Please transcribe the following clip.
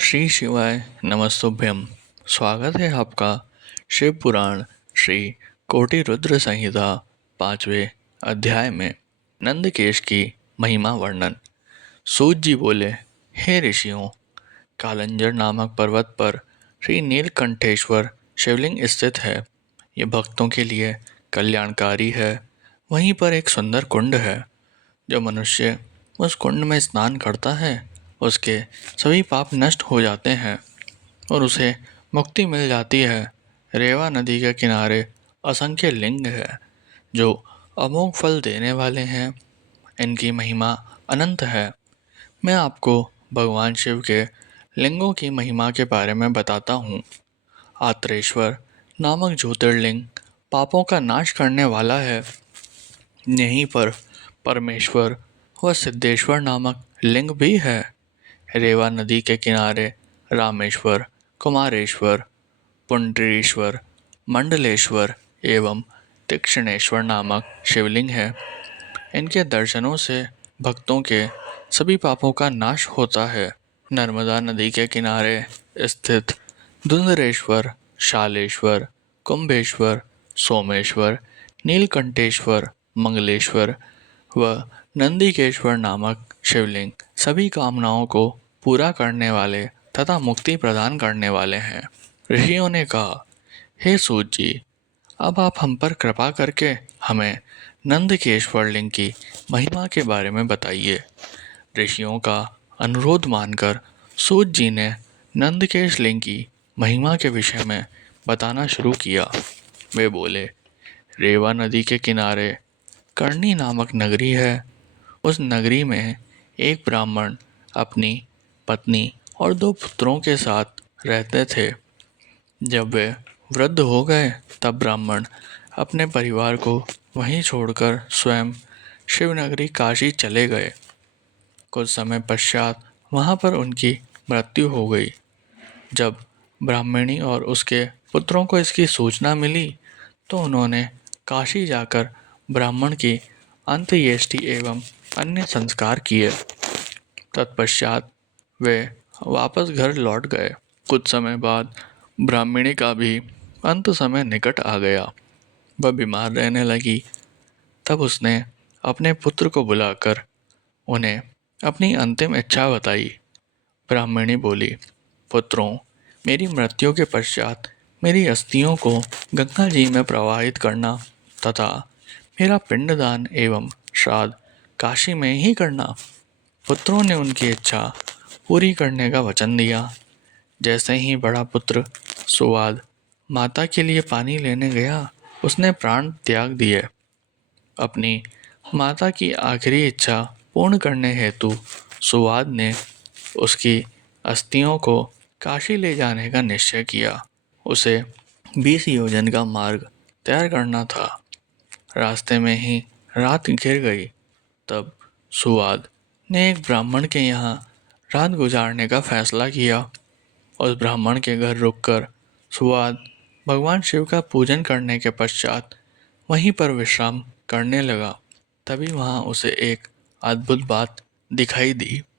श्री शिवाय नमस्तुभ्यम। स्वागत है आपका शिव पुराण श्री कोटि रुद्र संहिता 5वें अध्याय में नंदकेश की महिमा वर्णन। सूत जी बोले, हे ऋषियों, कालंजर नामक पर्वत पर श्री नीलकंठेश्वर शिवलिंग स्थित है। ये भक्तों के लिए कल्याणकारी है। वहीं पर एक सुंदर कुंड है। जो मनुष्य उस कुंड में स्नान करता है उसके सभी पाप नष्ट हो जाते हैं और उसे मुक्ति मिल जाती है। रेवा नदी के किनारे असंख्य लिंग है जो अमोघ फल देने वाले हैं। इनकी महिमा अनंत है। मैं आपको भगवान शिव के लिंगों की महिमा के बारे में बताता हूँ। आत्रेश्वर नामक ज्योतिर्लिंग पापों का नाश करने वाला है। यहीं पर परमेश्वर व सिद्धेश्वर नामक लिंग भी है। रेवा नदी के किनारे रामेश्वर, कुमारेश्वर, पुंडरीश्वर, मंडलेश्वर एवं तीक्ष्णेश्वर नामक शिवलिंग है। इनके दर्शनों से भक्तों के सभी पापों का नाश होता है। नर्मदा नदी के किनारे स्थित धुंधरेश्वर, शालेश्वर, कुंभेश्वर, सोमेश्वर, नीलकंठेश्वर, मंगलेश्वर व नंदिकेश्वर नामक शिवलिंग सभी कामनाओं को पूरा करने वाले तथा मुक्ति प्रदान करने वाले हैं। ऋषियों ने कहा, हे सूत जी, अब आप हम पर कृपा करके हमें नंदकेश्वर लिंग की महिमा के बारे में बताइए। ऋषियों का अनुरोध मानकर सूत जी ने नंदकेश लिंग की महिमा के विषय में बताना शुरू किया। वे बोले, रेवा नदी के किनारे कर्णी नामक नगरी है। उस नगरी में एक ब्राह्मण अपनी पत्नी और 2 पुत्रों के साथ रहते थे। जब वे वृद्ध हो गए तब ब्राह्मण अपने परिवार को वहीं छोड़कर स्वयं शिवनगरी काशी चले गए। कुछ समय पश्चात वहां पर उनकी मृत्यु हो गई। जब ब्राह्मणी और उसके पुत्रों को इसकी सूचना मिली तो उन्होंने काशी जाकर ब्राह्मण की अंत्येष्टि एवं अन्य संस्कार किए। तत्पश्चात वे वापस घर लौट गए। कुछ समय बाद ब्राह्मणी का भी अंत समय निकट आ गया। वह बीमार रहने लगी। तब उसने अपने पुत्र को बुलाकर उन्हें अपनी अंतिम इच्छा बताई। ब्राह्मणी बोली, पुत्रों, मेरी मृत्यु के पश्चात मेरी अस्थियों को गंगा जी में प्रवाहित करना तथा मेरा पिंडदान एवं श्राद्ध काशी में ही करना। पुत्रों ने उनकी इच्छा पूरी करने का वचन दिया। जैसे ही बड़ा पुत्र सुवाद माता के लिए पानी लेने गया, उसने प्राण त्याग दिए। अपनी माता की आखिरी इच्छा पूर्ण करने हेतु सुवाद ने उसकी अस्थियों को काशी ले जाने का निश्चय किया। उसे 20 योजन का मार्ग तैयार करना था। रास्ते में ही रात घिर गई। तब सुवाद ने एक ब्राह्मण के यहाँ रात गुजारने का फैसला किया। उस ब्राह्मण के घर रुककर सुवाद भगवान शिव का पूजन करने के पश्चात वहीं पर विश्राम करने लगा। तभी वहाँ उसे एक अद्भुत बात दिखाई दी।